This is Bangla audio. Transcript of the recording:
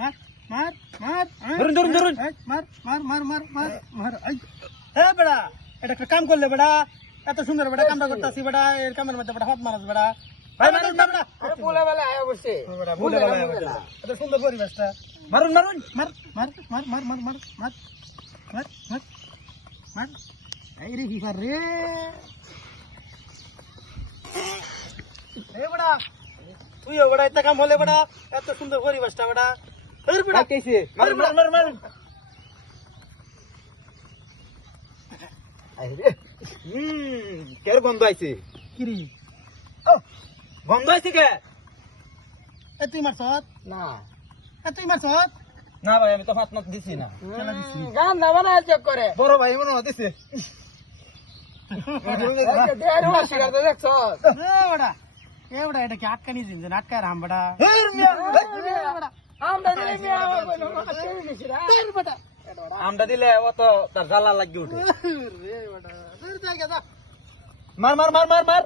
মার মার মার ধরুন ধরুন ধরুন মার মার মার মার মার মার এ বেড়া এটা একটা কাম করলে বেড়া এত সুন্দর বেড়া কামটা করতেছি বেড়া এর কামের মধ্যে বেড়া হাত মারাস বেড়া ভাই মারুন বেড়া বলে বলে আয়া বসে বেড়া বলে বেড়া এত সুন্দর পরিবেশটা মারুন মারুন মার মার মার মার মার মার মার মার মার মার এই রে ফিফার রে এ বেড়া তুইও বেড়া এত কাম হলে বেড়া এত সুন্দর পরিবেশটা বেড়া এই বেড়া কেসে মারুন মারুন মারুন মারুন আরে কের গন্ধ আইছে কিরি গন্ধ আইছে কে এ তুই মারছত না এ তুই মারছত না ভাই আমি তো হাত মাত দিছি না গান না বানা চেক করে বড় ভাই মনে হতেছে দেড় মাস করতে দেখছো এ বেড়া এটা কি আটকানি দিন আটকায় রাম বেড়া আমরা দিলে মিয়া বলো মাথা ছেড়ে দিছি রা বেটা আমটা দিলে ও তো তার জ্বালা লাগিয়ে উঠে রে বেড়া দূর চল গেছা মার মার মার মার মার